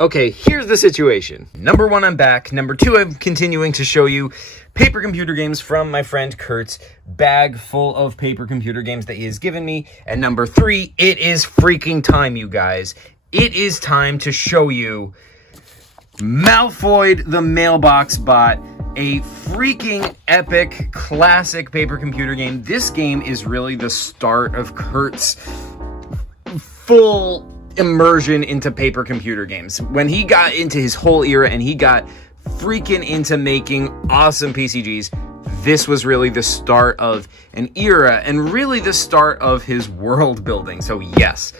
Okay, here's the situation. Number one, I'm back. Number two, I'm continuing to show you paper computer games from my friend Kurt's bag full of paper computer games that he has given me. And number three, it is freaking time, you guys. It is time to show you MALPHOID, the Mailbox-Bot, a freaking epic classic paper computer game. This game is really the start of Kurt's full immersion into paper computer games. When he got into his whole era and he got freaking into making awesome PCGs, this was really the start of an era and really the start of his world building. So yes,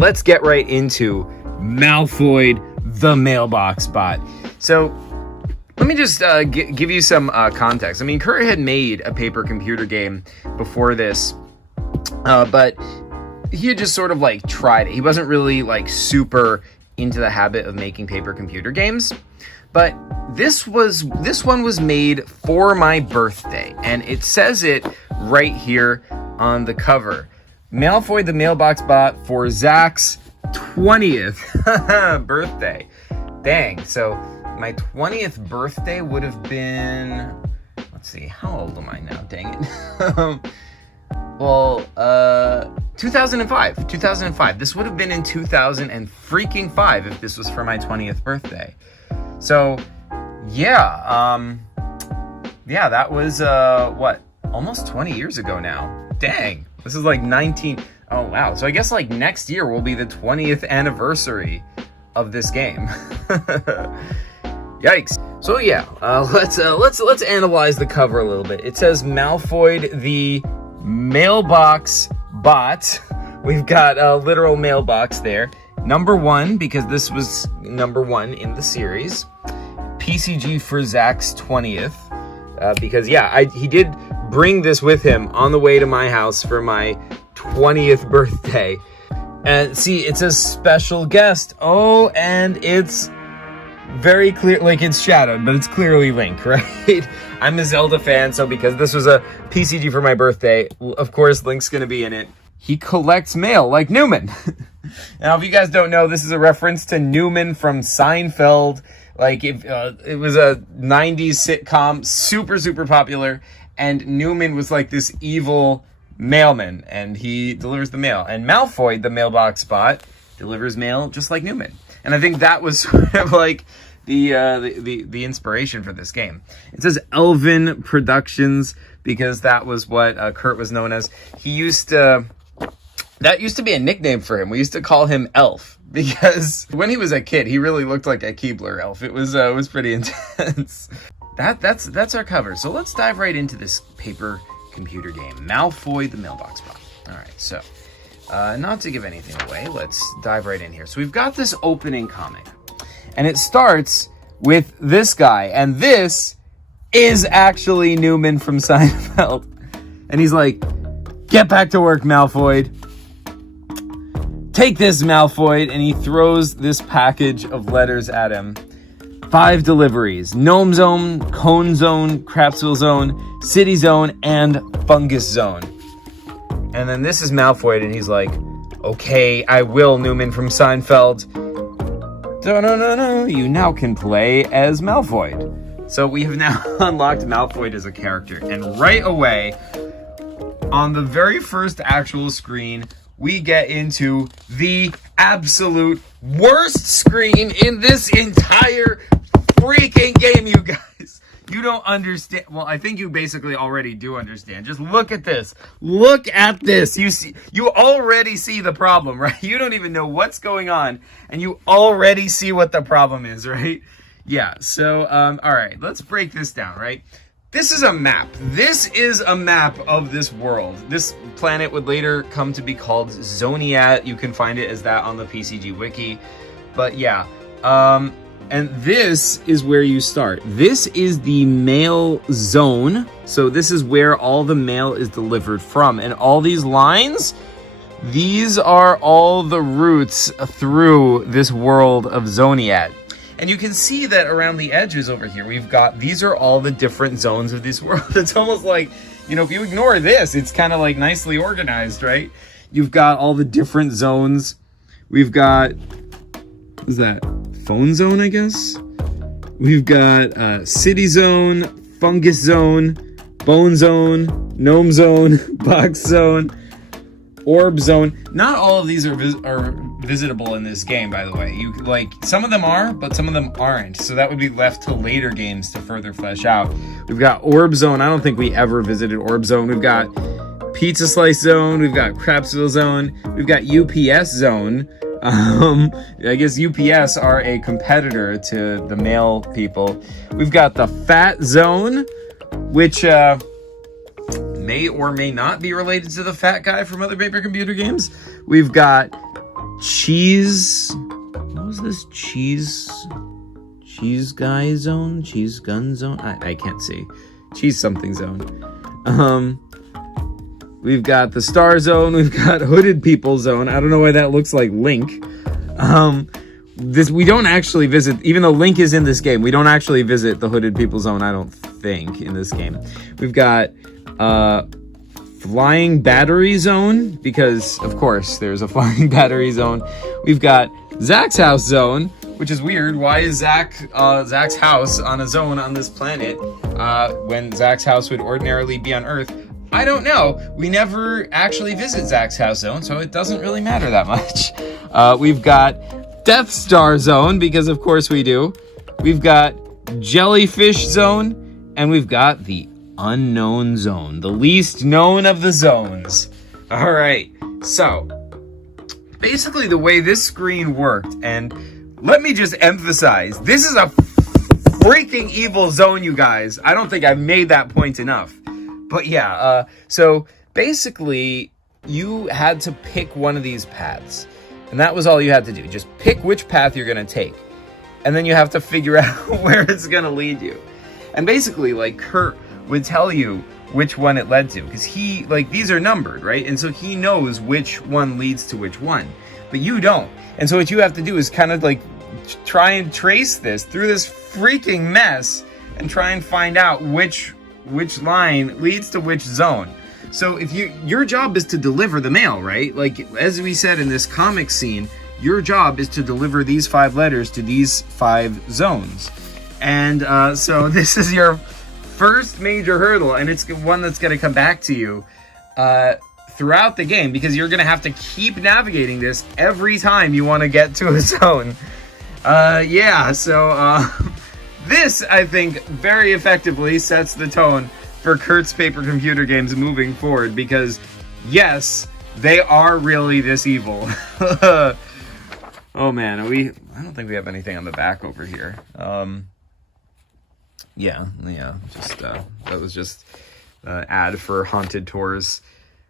let's get right into MALPHOID, the Mailbox-Bot. So let me just give you some context. I mean, Kurt had made a paper computer game before this, but he had just sort of like tried it. He wasn't really like super into the habit of making paper computer games. But this one was made for my birthday, and it says it right here on the cover. MALPHOID, the Mailbox-Bot for Zach's 20th birthday. Dang, so my 20th birthday would have been, let's see, how old am I now? Dang it. Well, 2005. This would have been in 2005 if this was for my 20th birthday. So, yeah, that was, what, almost 20 years ago now. Dang, this is like 19, oh wow. So I guess like next year will be the 20th anniversary of this game. Yikes. So yeah, let's analyze the cover a little bit. It says MALPHOID, the Mailbox-Bot. We've got a literal mailbox there. Number one, because this was number one in the series. PCG for Zach's 20th. Because, yeah, he did bring this with him on the way to my house for my 20th birthday. And see, it says special guest. Oh, and it's very clear, like it's shadowed, but it's clearly Link, right? I'm a Zelda fan, so because this was a PCG for my birthday, of course Link's gonna be in it. He collects mail like Newman. Now, if you guys don't know, this is a reference to Newman from Seinfeld. Like, if it was a 90s sitcom, super popular, and Newman was like this evil mailman, and he delivers the mail. And MALPHOID, the Mailbox-Bot, delivers mail just like Newman. And I think that was sort of like the inspiration for this game. It says Elvin Productions because that was what Kurt was known as. That used to be a nickname for him. We used to call him Elf because when he was a kid, he really looked like a Keebler elf. It was pretty intense. That's our cover. So let's dive right into this paper computer game, MALPHOID, the Mailbox-Bot. All right, so not to give anything away, let's dive right in here. So we've got this opening comic, and it starts with this guy, and this is actually Newman from Seinfeld. And he's like, "Get back to work, MALPHOID. Take this, MALPHOID," and he throws this package of letters at him. 5 deliveries: Gnome Zone, Cone Zone, Crapsville Zone, City Zone, and Fungus Zone. And then this is MALPHOID, and he's like, "Okay, I will, Newman from Seinfeld. No, you now can play as MALPHOID." So we have now unlocked MALPHOID as a character, and right away, on the very first actual screen, we get into the absolute worst screen in this entire freaking game, you guys. You don't understand. Well, I think you basically already do understand. Just look at this. Look at this. You already see the problem, right? You don't even know what's going on, and you already see what the problem is, right? Yeah, so, all right, let's break this down, right? This is a map. This is a map of this world. This planet would later come to be called Zoniat. You can find it as that on the PCG wiki. But yeah, and this is where you start. This is the mail zone. So this is where all the mail is delivered from. And all these lines, these are all the routes through this world of Zoniat. And you can see that around the edges over here, these are all the different zones of this world. It's almost like, you know, if you ignore this, it's kind of like nicely organized, right? You've got all the different zones. We've got, what is that? phone zone, I guess. We've got city zone, fungus zone, bone zone, gnome zone, box zone, orb zone. Not all of these are visitable in this game, by the way. You like some of them are, but some of them aren't. So that would be left to later games to further flesh out. We've got orb zone. I don't think we ever visited orb zone. We've got pizza slice zone. We've got Crapsville zone. We've got UPS zone. I guess UPS are a competitor to the mail people. We've got the fat zone, which may or may not be related to the fat guy from other paper computer games. We've got cheese. What was this? Cheese guy zone? Cheese gun zone? I can't see. Cheese something zone. We've got the star zone. We've got hooded people zone. I don't know why that looks like Link. We don't actually visit, even though Link is in this game, we don't actually visit the hooded people zone, I don't think, in this game. We've got flying battery zone, because of course there's a flying battery zone. We've got Zach's house zone, which is weird. Why is Zach's house on a zone on this planet when Zach's house would ordinarily be on Earth? I don't know. We never actually visit Zach's house zone, so it doesn't really matter that much. We've got Death Star zone, because of course we do. We've got Jellyfish zone, and we've got the Unknown zone, the least known of the zones. All right, so basically the way this screen worked, and let me just emphasize, this is a freaking evil zone, you guys. I don't think I've made that point enough. But yeah, so basically you had to pick one of these paths, and that was all you had to do. Just pick which path you're gonna take, and then you have to figure out where it's gonna lead you. And basically, like, Kurt would tell you which one it led to, because he, like, these are numbered, right? And so he knows which one leads to which one, but you don't. And so what you have to do is kind of like try and trace this through this freaking mess and try and find out which line leads to which zone. So if your job is to deliver the mail, right? Like, as we said in this comic scene, your job is to deliver these 5 letters to these 5 zones. And so this is your first major hurdle, and it's one that's going to come back to you throughout the game, because you're going to have to keep navigating this every time you want to get to a zone. This, I think, very effectively sets the tone for Kurt's paper computer games moving forward, because, yes, they are really this evil. Oh, man, I don't think we have anything on the back over here. That was just ad for Haunted Tours.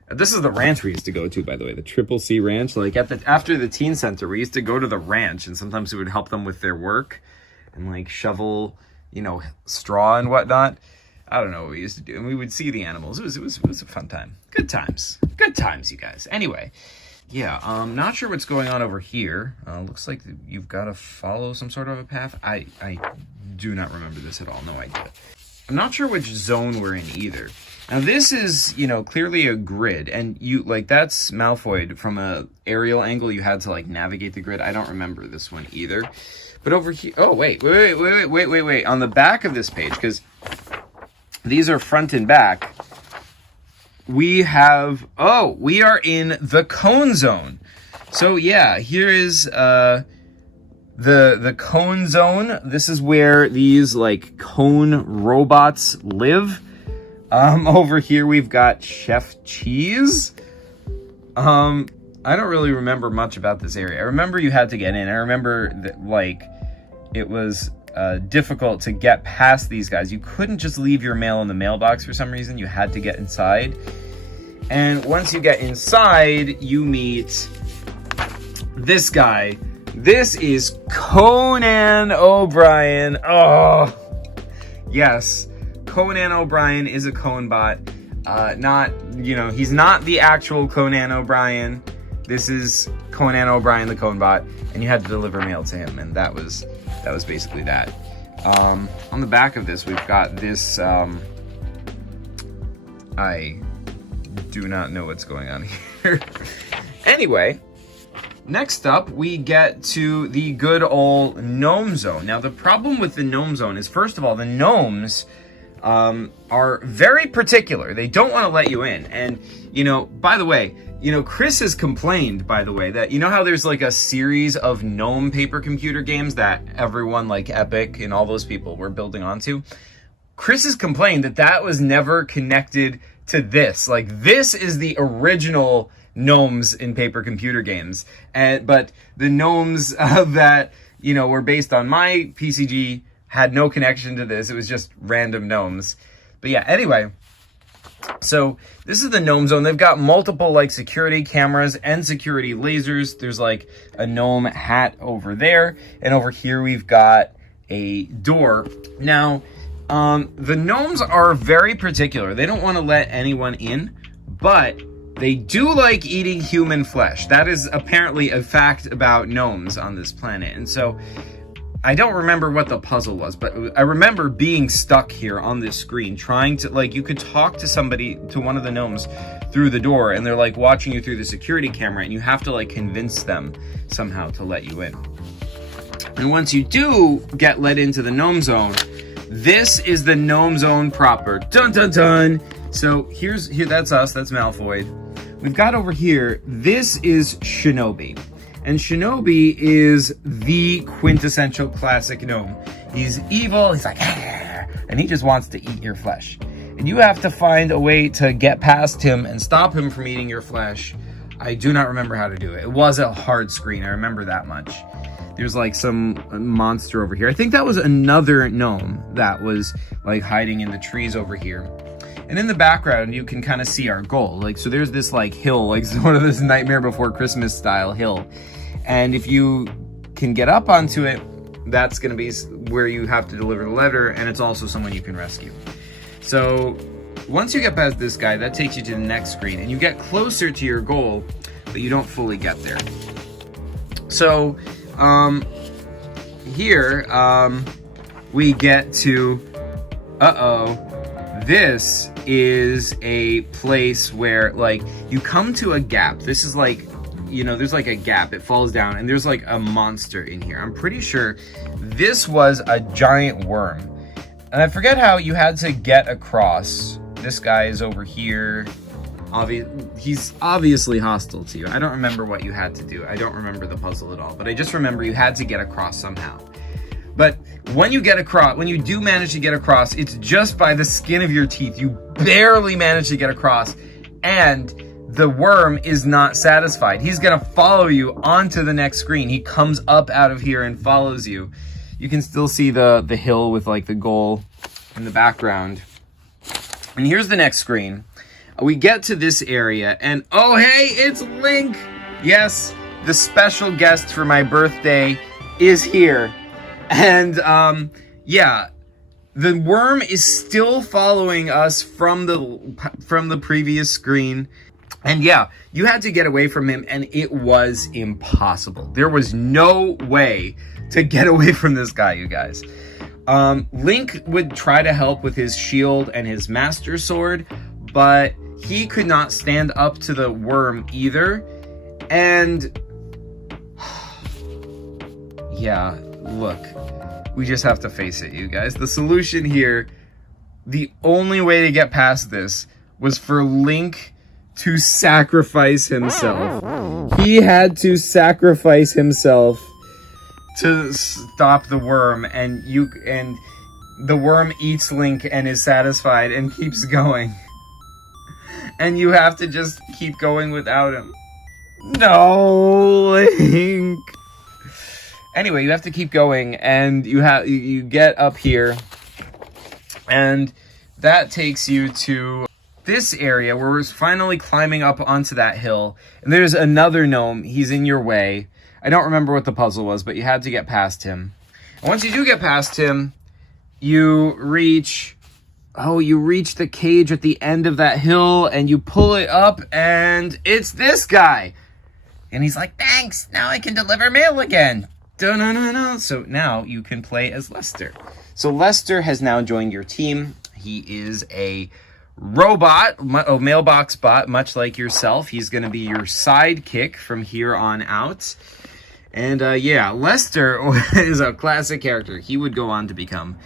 This is the ranch we used to go to, by the way, the Triple C Ranch. Like, after the teen center, we used to go to the ranch, and sometimes we would help them with their work and, like, shovel, straw and whatnot. I don't know what we used to do. And we would see the animals. It was a fun time. Good times, you guys. Anyway, yeah, not sure what's going on over here. Looks like you've got to follow some sort of a path. I do not remember this at all. No idea. I'm not sure which zone we're in either. Now this is, clearly a grid, and that's MALPHOID. From a aerial angle, you had to, like, navigate the grid. I don't remember this one either. But over here, oh, wait. On the back of this page, because these are front and back, we are in the cone zone. So yeah, here is the cone zone. This is where these, like, cone robots live. Over here we've got Chef Cheese. I don't really remember much about this area. I remember you had to get in. I remember that, like, it was difficult to get past these guys. You couldn't just leave your mail in the mailbox for some reason. You had to get inside. And once you get inside, you meet this guy. This is Conan O'Brien. Oh, yes. Conan O'Brien is a cone bot. He's not the actual Conan O'Brien. This is Conan O'Brien, the cone bot, and you had to deliver mail to him, and that was basically that. On the back of this, we've got this. I do not know what's going on here. Anyway, Next up, we get to the good old gnome zone. Now, the problem with the gnome zone is, first of all, the gnomes are very particular. They don't want to let you in. And, you know, by the way, you know, Chris has complained, by the way, that, you know how there's like a series of gnome paper computer games that everyone like Epic and all those people were building onto? Chris has complained that that was never connected to this. Like, this is the original gnomes in paper computer games. But the gnomes that, you know, were based on my PCG had no connection to this. It was just random gnomes. But yeah, anyway. So this is the gnome zone. They've got multiple like security cameras and security lasers. There's like a gnome hat over there. And over here we've got a door. Now, the gnomes are very particular. They don't want to let anyone in, but they do like eating human flesh. That is apparently a fact about gnomes on this planet. And so I don't remember what the puzzle was, but I remember being stuck here on this screen trying to, like, you could talk to somebody, to one of the gnomes through the door, and they're like watching you through the security camera, and you have to like convince them somehow to let you in. And once you do get let into the gnome zone, this is the gnome zone proper. Dun dun dun. So here, that's us, that's MALPHOID. We've got over here, this is Shinobi. And Shinobi is the quintessential classic gnome. He's evil, he's like, ah, and he just wants to eat your flesh. And you have to find a way to get past him and stop him from eating your flesh. I do not remember how to do it. It was a hard screen, I remember that much. There's like some monster over here. I think that was another gnome that was like hiding in the trees over here. And in the background, you can kind of see our goal. Like, so there's this like hill, like sort of this Nightmare Before Christmas style hill. And if you can get up onto it, that's going to be where you have to deliver the letter, and it's also someone you can rescue. So once you get past this guy, that takes you to the next screen, and you get closer to your goal, but you don't fully get there. So here we get to, this is a place where like you come to a gap. This is like, you know, there's like a gap, it falls down, and there's like a monster in here. I'm pretty sure this was a giant worm. And I forget how you had to get across. This guy is over here. He's obviously hostile to you. I don't remember what you had to do. I don't remember the puzzle at all, but I just remember you had to get across somehow. But when you get across, when you do manage to get across, it's just by the skin of your teeth. You barely manage to get across, and the worm is not satisfied. He's gonna follow you onto the next screen. He comes up out of here and follows you. You can still see the hill with like the goal in the background. And here's the next screen. We get to this area, and oh hey, it's Link! Yes, the special guest for my birthday is here. And yeah, the worm is still following us from the previous screen. And yeah, you had to get away from him, and it was impossible. There was no way to get away from this guy, you guys. Link would try to help with his shield and his master sword, but he could not stand up to the worm either. And yeah, look, we just have to face it, you guys. The solution here, the only way to get past this was for Link to sacrifice himself. He had to sacrifice himself to stop the worm, and the worm eats Link and is satisfied and keeps going. And you have to just keep going without him. No, Link. Anyway, you have to keep going, and you get up here, and that takes you to this area where we're finally climbing up onto that hill. And there's another gnome. He's in your way. I don't remember what the puzzle was, but you had to get past him. And once you do get past him, you reach the cage at the end of that hill, and you pull it up, and it's this guy. And he's like, thanks, now I can deliver mail again. Dun-dun-dun-dun. So now you can play as Lester. So Lester has now joined your team. He is a robot, Mailbox-Bot, much like yourself. He's going to be your sidekick from here on out. And yeah, Lester is a classic character. He would go on to become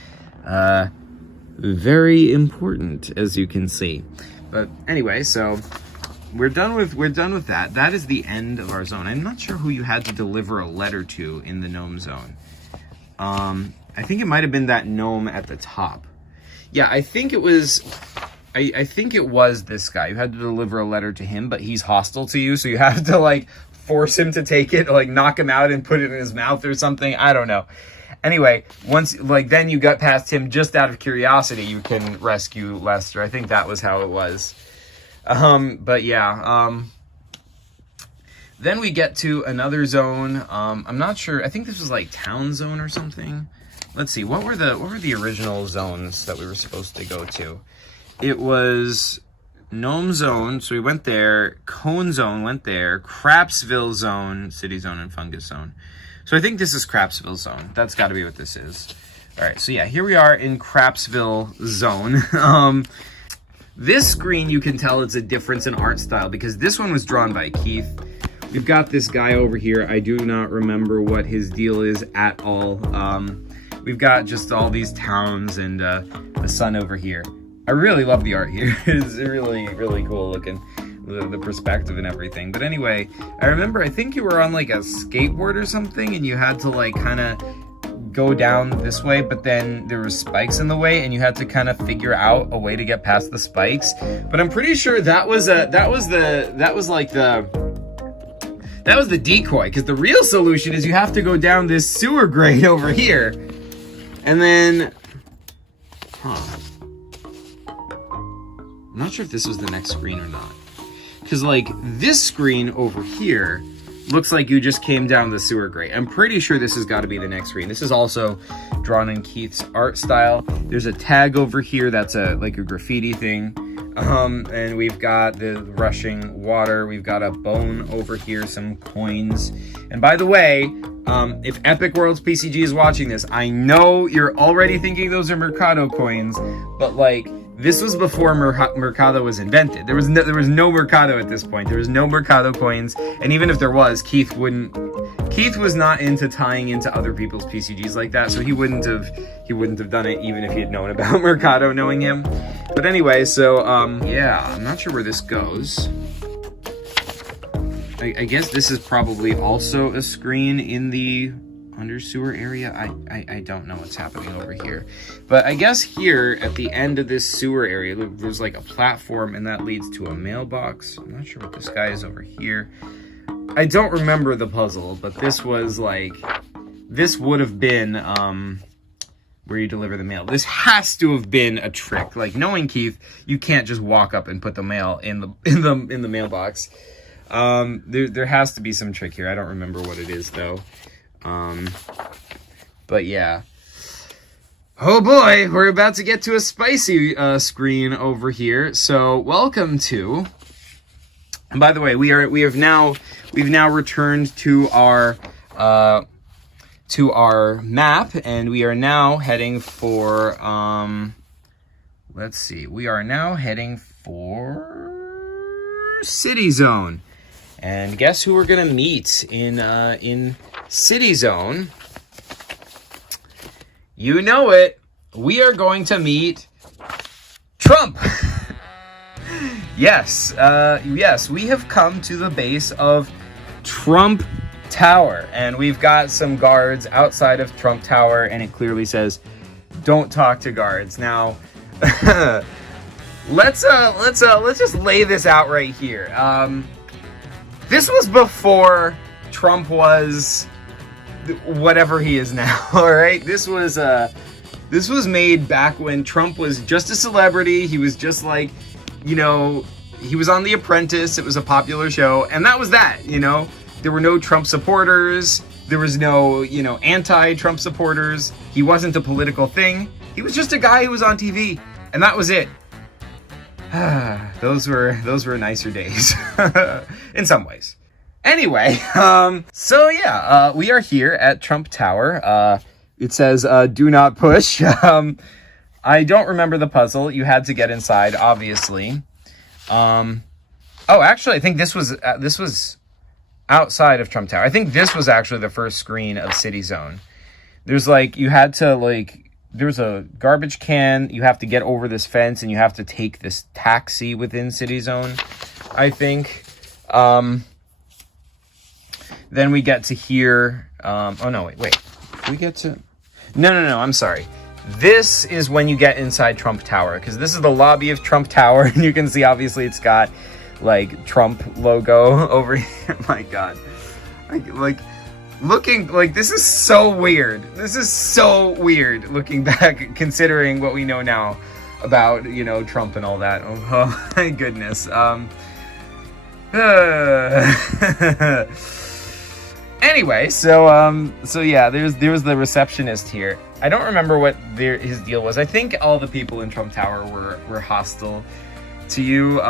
very important, as you can see. But anyway, so we're done with that. That is the end of our zone. I'm not sure who you had to deliver a letter to in the gnome zone. I think it might have been that gnome at the top. Yeah, I think it was. I think it was this guy. You had to deliver a letter to him, but he's hostile to you, so you have to like force him to take it, like knock him out and put it in his mouth or something. I don't know. Anyway, once like then you got past him just out of curiosity, you can rescue Lester. I think that was how it was. But yeah, then we get to another zone. I'm not sure. I think this was like town zone or something. Let's see. What were the original zones that we were supposed to go to? It was Gnome Zone, so we went there. Cone Zone went there. Crapsville Zone, City Zone, and Fungus Zone. So I think this is Crapsville Zone. That's got to be what this is. All right, so yeah, here we are in Crapsville Zone. This screen, you can tell it's a difference in art style because this one was drawn by Keith. We've got this guy over here. I do not remember what his deal is at all. We've got just all these towns and the sun over here. I really love the art here. It's really, really cool looking, the perspective and everything. But anyway, I remember, I think you were on like a skateboard or something and you had to like kind of go down this way, but then there was spikes in the way and you had to kind of figure out a way to get past the spikes. But I'm pretty sure that was the decoy, because the real solution is you have to go down this sewer grate over here. And then, I'm not sure if this was the next screen or not. Because, like, this screen over here looks like you just came down the sewer grate. I'm pretty sure this has got to be the next screen. This is also drawn in Keith's art style. There's a tag over here that's like a graffiti thing. And we've got the rushing water. We've got a bone over here, some coins. And by the way, if Epic Worlds PCG is watching this, I know you're already thinking those are Mercado coins, but like, this was before Mercado was invented. There was no Mercado at this point. There was no Mercado coins, and even if there was, Keith was not into tying into other people's PCGs like that, so he wouldn't have done it even if he had known about Mercado, knowing him. But anyway, so yeah, I'm not sure where this goes. I guess this is probably also a screen in the under sewer area. I don't know what's happening over here, but I guess here at the end of this sewer area there's like a platform and that leads to a mailbox. I'm not sure what this guy is over here. I don't remember the puzzle, but this was like, this would have been where you deliver the mail. This has to have been a trick. Like, knowing Keith, you can't just walk up and put the mail in the mailbox. There has to be some trick here. I don't remember what it is though. But yeah. Oh boy, we're about to get to a spicy screen over here. So welcome to. And by the way, we've now returned to our map, and we are now heading for let's see. We are now heading for City Zone. And guess who we're gonna meet in City Zone? You know it. We are going to meet Trump. Yes, yes, we have come to the base of Trump Tower, and we've got some guards outside of Trump Tower, and it clearly says, "Don't talk to guards." Now, let's just lay this out right here. This was before Trump was whatever he is now. All right, this was made back when Trump was just a celebrity. He was just like, you know, he was on The Apprentice. It was a popular show, and that was that. You know, there were no Trump supporters. There was no, you know, anti-Trump supporters. He wasn't a political thing. He was just a guy who was on TV, and that was it. Those were nicer days in some ways. Anyway, so yeah, we are here at Trump Tower. It says, do not push. I don't remember the puzzle. You had to get inside, obviously. Oh, actually, I think this was outside of Trump Tower. I think this was actually the first screen of City Zone. There's like, you had to like, there's a garbage can. You have to get over this fence and you have to take this taxi within City Zone, I think. Then we get to here. Oh, no, wait. We get to... No, I'm sorry. This is when you get inside Trump Tower, because this is the lobby of Trump Tower, and you can see, obviously, it's got, like, Trump logo over here. My God. Like, looking, like, this is so weird. This is so weird, looking back, considering what we know now about, you know, Trump and all that. Oh my goodness. Anyway, so yeah, there was the receptionist here. I don't remember what his deal was. I think all the people in Trump Tower were hostile to you.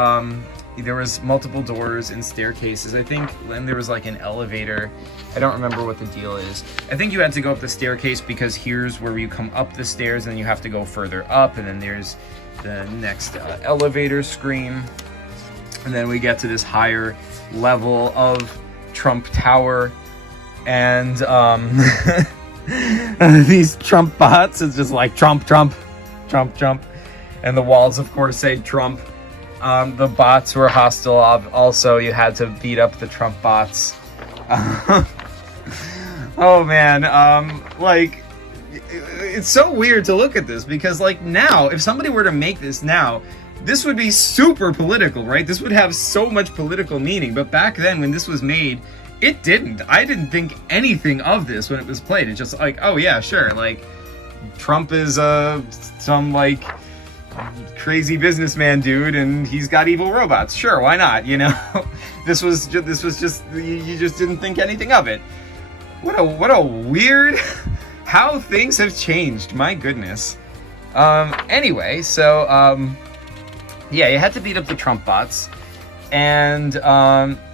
There was multiple doors and staircases. I think then there was like an elevator. I don't remember what the deal is. I think you had to go up the staircase because here's where you come up the stairs and then you have to go further up, and then there's the next elevator screen. And then we get to this higher level of Trump Tower. And these Trump bots is just like Trump. And the walls, of course, say Trump. The bots were hostile. Also, you had to beat up the Trump bots. Oh, man. Like, it's so weird to look at this because, like, now, if somebody were to make this now, this would be super political, right? This would have so much political meaning. But back then, when this was made, it didn't. I didn't think anything of this when it was played. It's just like, oh yeah, sure. Like, Trump is some like crazy businessman dude, and he's got evil robots. Sure, why not? You know, this was just you just didn't think anything of it. What a weird how things have changed. My goodness. Anyway, so yeah, you had to beat up the Trump bots. And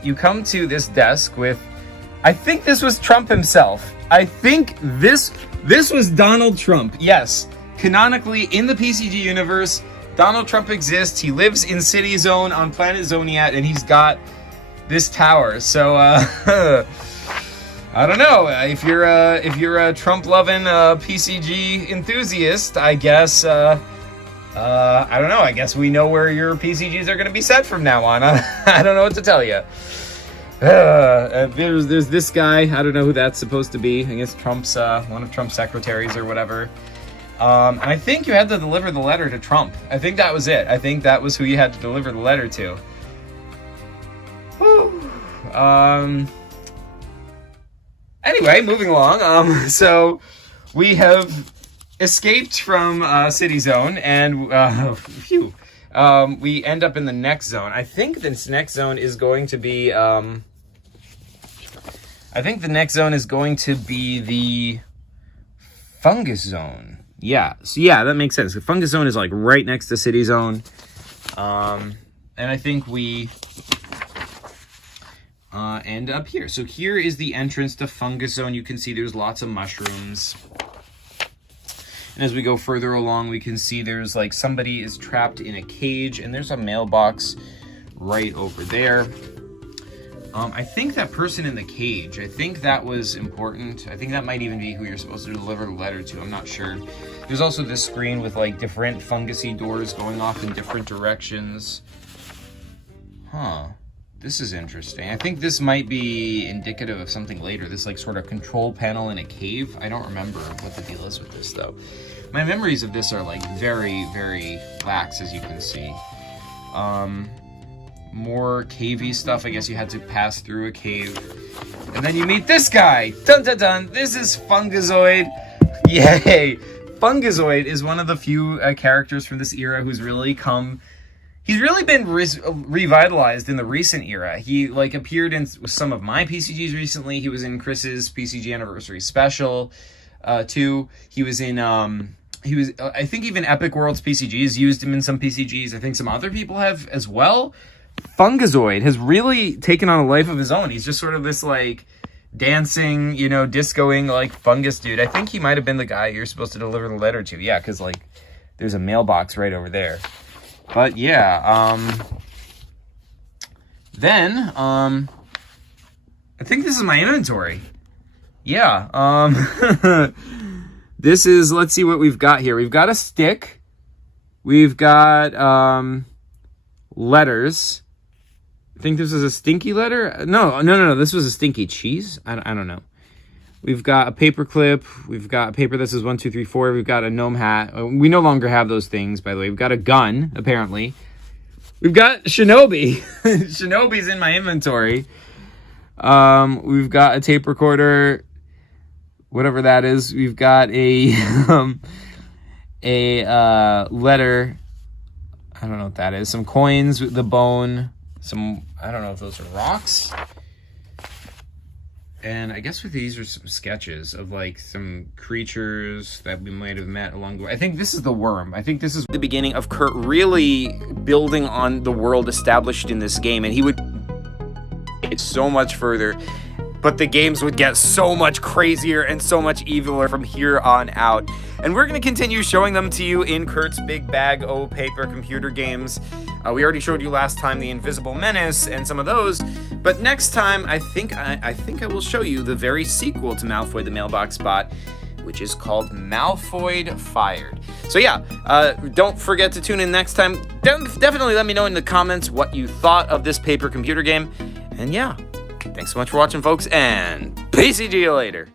you come to this desk with, I think this was Trump himself. I think this was Donald Trump. Yes, canonically in the PCG universe, Donald Trump exists. He lives in City Zone on planet Zoniat, and he's got this tower. So I don't know if you're a Trump-loving PCG enthusiast. I guess. I don't know. I guess we know where your PCGs are going to be set from now on. I don't know what to tell you. There's this guy. I don't know who that's supposed to be. I guess Trump's one of Trump's secretaries or whatever. And I think you had to deliver the letter to Trump. I think that was it. I think that was who you had to deliver the letter to. Anyway, moving along. So we have escaped from City Zone, and we end up in the next zone. I think this next zone is going to be the Fungus Zone. Yeah, so yeah, that makes sense. The Fungus Zone is like right next to City Zone. And I think we end up here. So here is the entrance to Fungus Zone. You can see there's lots of mushrooms. And as we go further along, we can see there's like somebody is trapped in a cage, and there's a mailbox right over there. I think that person in the cage, I think that was important. I think that might even be who you're supposed to deliver the letter to. I'm not sure. There's also this screen with like different fungusy doors going off in different directions. Huh. This is interesting. I think this might be indicative of something later. This like sort of control panel in a cave. I don't remember what the deal is with this though. My memories of this are like very, very lax, as you can see. More cavey stuff. I guess you had to pass through a cave. And then you meet this guy. Dun dun dun. This is Fungazoid. Yay. Fungazoid is one of the few characters from this era who's really come... He's really been revitalized in the recent era. He like appeared in some of my PCGs recently. He was in Chris's PCG Anniversary Special, too. He was in, I think even Epic Worlds PCGs used him in some PCGs. I think some other people have as well. Fungazoid has really taken on a life of his own. He's just sort of this like dancing, you know, discoing like fungus dude. I think he might have been the guy you're supposed to deliver the letter to. Yeah, because like there's a mailbox right over there. But yeah, then, I think this is my inventory. Yeah, this is, let's see what we've got here. We've got a stick. We've got, letters. I think this is a stinky letter. No. This was a stinky cheese. I don't know. We've got a paper clip. We've got paper that says 1, 2, 3, 4. We've got a gnome hat. We no longer have those things, by the way. We've got a gun, apparently. We've got Shinobi. Shinobi's in my inventory. We've got a tape recorder, whatever that is. We've got a letter. I don't know what that is. Some coins, the bone. Some, I don't know if those are rocks. And I guess with these are some sketches of like some creatures that we might have met along the way. I think this is the worm. I think this is the beginning of Kurt really building on the world established in this game. And he would get so much further, but the games would get so much crazier and so much eviler from here on out. And we're going to continue showing them to you in Kurt's Big Bag O Paper computer games. We already showed you last time the Invisible Menace and some of those, but next time I think I will show you the very sequel to Malphoid the Mailbox-Bot, which is called Malphoid Fired. So yeah, don't forget to tune in next time. Definitely let me know in the comments what you thought of this paper computer game. And yeah, thanks so much for watching, folks, and peace to you later.